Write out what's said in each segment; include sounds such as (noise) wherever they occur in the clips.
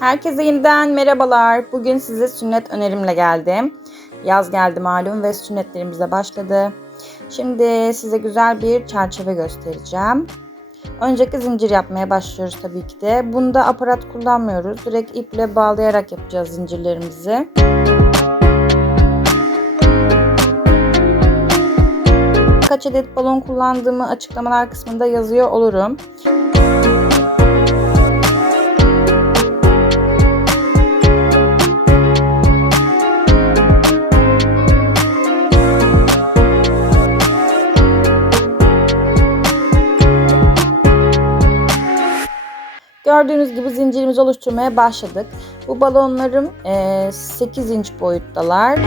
Herkese yeniden merhabalar. Bugün size sünnet önerimle geldim. Yaz geldi malum ve sünnetlerimiz de başladı. Şimdi size güzel bir çerçeve göstereceğim. Öncelikle zincir yapmaya başlıyoruz tabii ki de. Bunda aparat kullanmıyoruz. Direkt iple bağlayarak yapacağız zincirlerimizi. Kaç adet balon kullandığımı açıklamalar kısmında yazıyor olurum. Gördüğünüz gibi zincirimizi oluşturmaya başladık. Bu balonlarım 8 inç boyuttalar.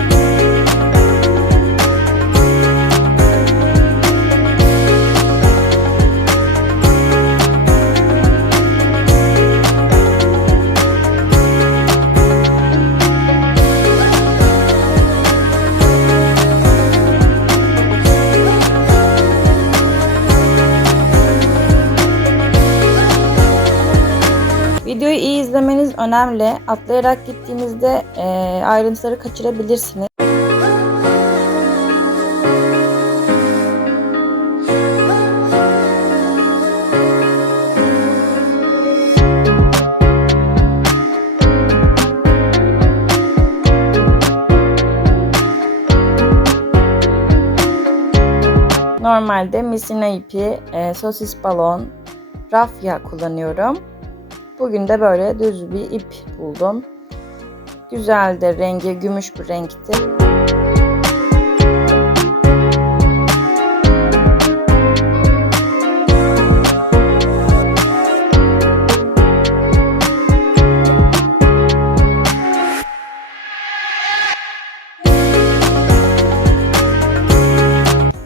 Videoyu iyi izlemeniz önemli. Atlayarak gittiğinizde e, ayrıntıları kaçırabilirsiniz. Normalde misina ipi, e, sosis balon, rafya kullanıyorum. Bugün de böyle düz bir ip buldum. Güzel de rengi gümüş bir renkti.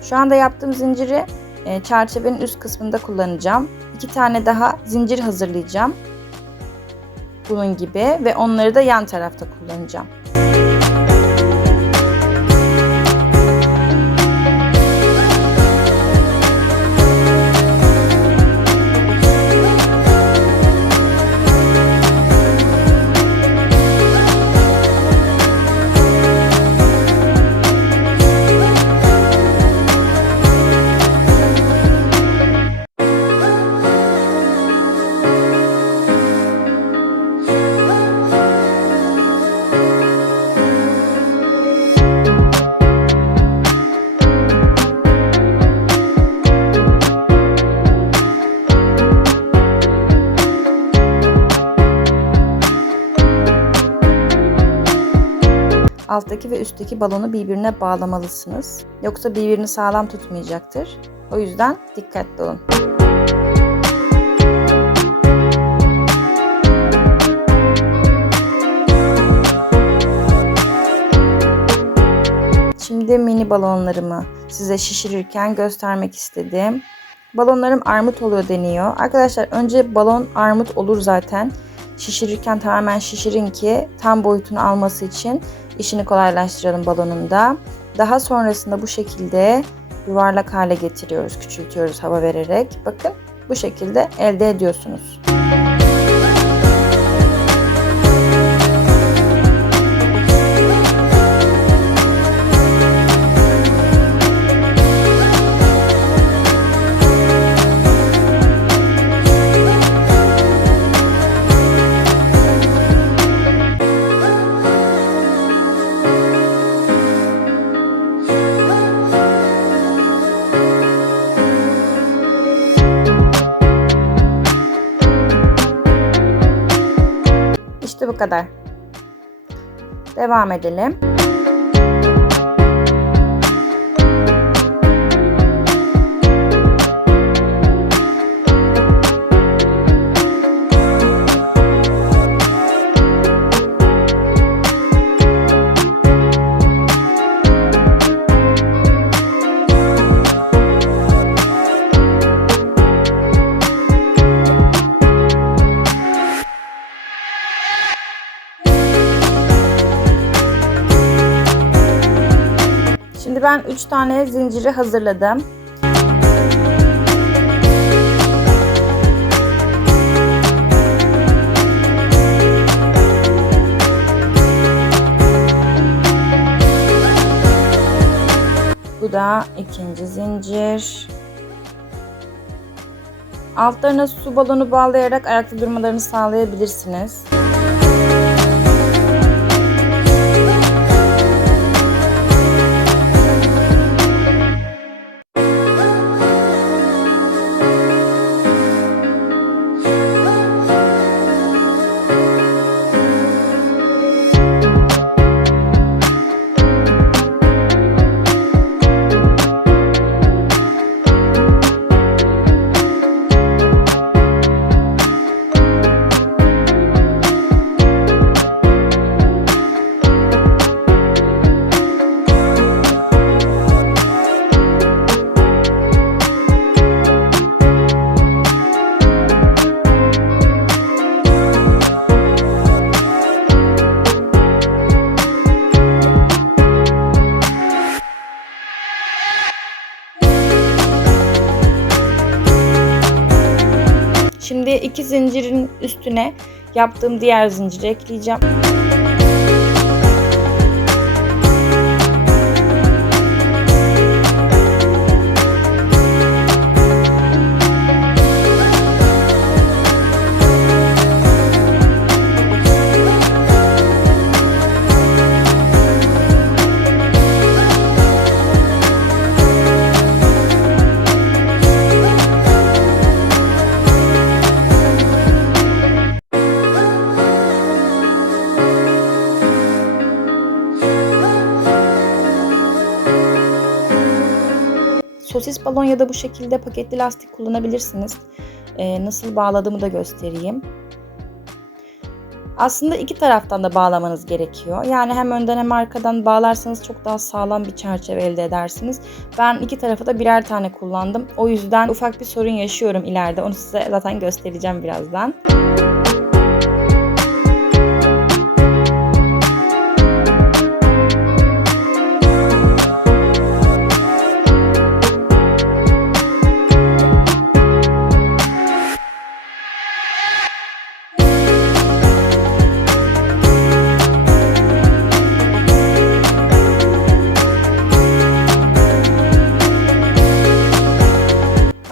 Şu anda yaptığım zinciri e, çerçevenin üst kısmında kullanacağım. İki tane daha zincir hazırlayacağım. Bunun gibi ve onları da yan tarafta kullanacağım. Alttaki ve üstteki balonu birbirine bağlamalısınız. Yoksa birbirini sağlam tutmayacaktır. O yüzden dikkatli olun. Şimdi mini balonlarımı size şişirirken göstermek istedim. Balonlarım armut oluyor deniyor. Arkadaşlar önce balon armut olur zaten. Şişirirken tamamen şişirin ki tam boyutunu alması için işini kolaylaştıralım balonunda. Daha sonrasında bu şekilde yuvarlak hale getiriyoruz, küçültüyoruz hava vererek. Bakın bu şekilde elde ediyorsunuz. İşte kadar. Devam edelim. ben 3 tane zinciri hazırladım. Bu da ikinci zincir. Altlarına su balonu bağlayarak ayakta durmalarını sağlayabilirsiniz. Şimdi iki zincirin üstüne yaptığım diğer zinciri ekleyeceğim. Sosis balon ya da bu şekilde paketli lastik kullanabilirsiniz. Ee, nasıl bağladığımı da göstereyim. Aslında iki taraftan da bağlamanız gerekiyor. Yani hem önden hem arkadan bağlarsanız çok daha sağlam bir çerçeve elde edersiniz. Ben iki tarafı da birer tane kullandım. O yüzden ufak bir sorun yaşıyorum ileride. Onu size zaten göstereceğim birazdan.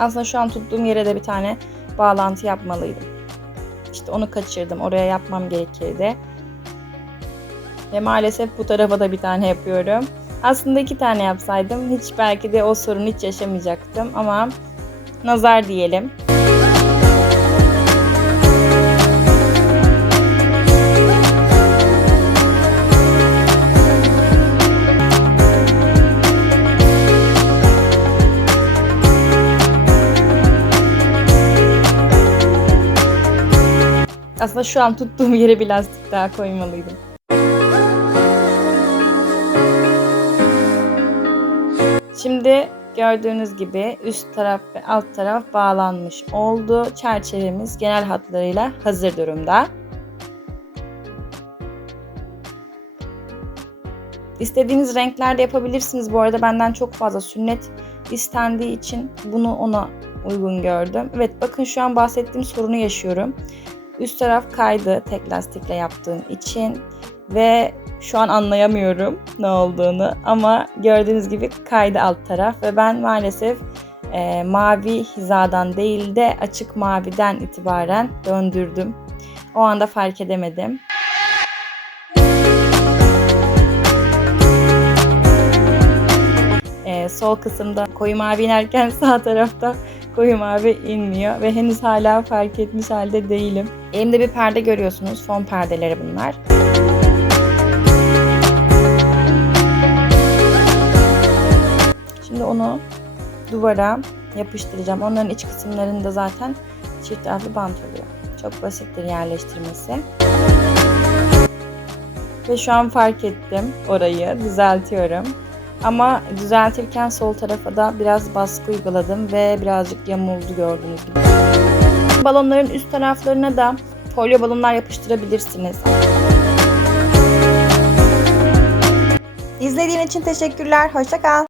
Aslında şu an tuttuğum yere de bir tane bağlantı yapmalıydım. İşte onu kaçırdım. Oraya yapmam gerekirdi. Ve maalesef bu tarafa da bir tane yapıyorum. Aslında iki tane yapsaydım hiç belki de o sorunu hiç yaşamayacaktım ama nazar diyelim. Aslında şu an tuttuğum yere bir lastik daha koymalıydım. Şimdi gördüğünüz gibi üst taraf ve alt taraf bağlanmış oldu. Çerçevemiz genel hatlarıyla hazır durumda. İstediğiniz renklerde yapabilirsiniz. Bu arada benden çok fazla sünnet istendiği için bunu ona uygun gördüm. Evet bakın şu an bahsettiğim sorunu yaşıyorum. Üst taraf kaydı tek lastikle yaptığım için ve şu an anlayamıyorum ne olduğunu ama gördüğünüz gibi kaydı alt taraf ve ben maalesef e, mavi hizadan değil de açık maviden itibaren döndürdüm. O anda fark edemedim. E, sol kısımda koyu mavi inerken (laughs) sağ tarafta koyu mavi inmiyor ve henüz hala fark etmiş halde değilim. Elimde bir perde görüyorsunuz. Fon perdeleri bunlar. Şimdi onu duvara yapıştıracağım. Onların iç kısımlarında zaten çift taraflı bant oluyor. Çok basittir yerleştirmesi. Ve şu an fark ettim orayı. Düzeltiyorum. Ama düzeltirken sol tarafa da biraz baskı uyguladım ve birazcık yamuldu gördüğünüz gibi. Balonların üst taraflarına da folyo balonlar yapıştırabilirsiniz. İzlediğin için teşekkürler. Hoşça kal.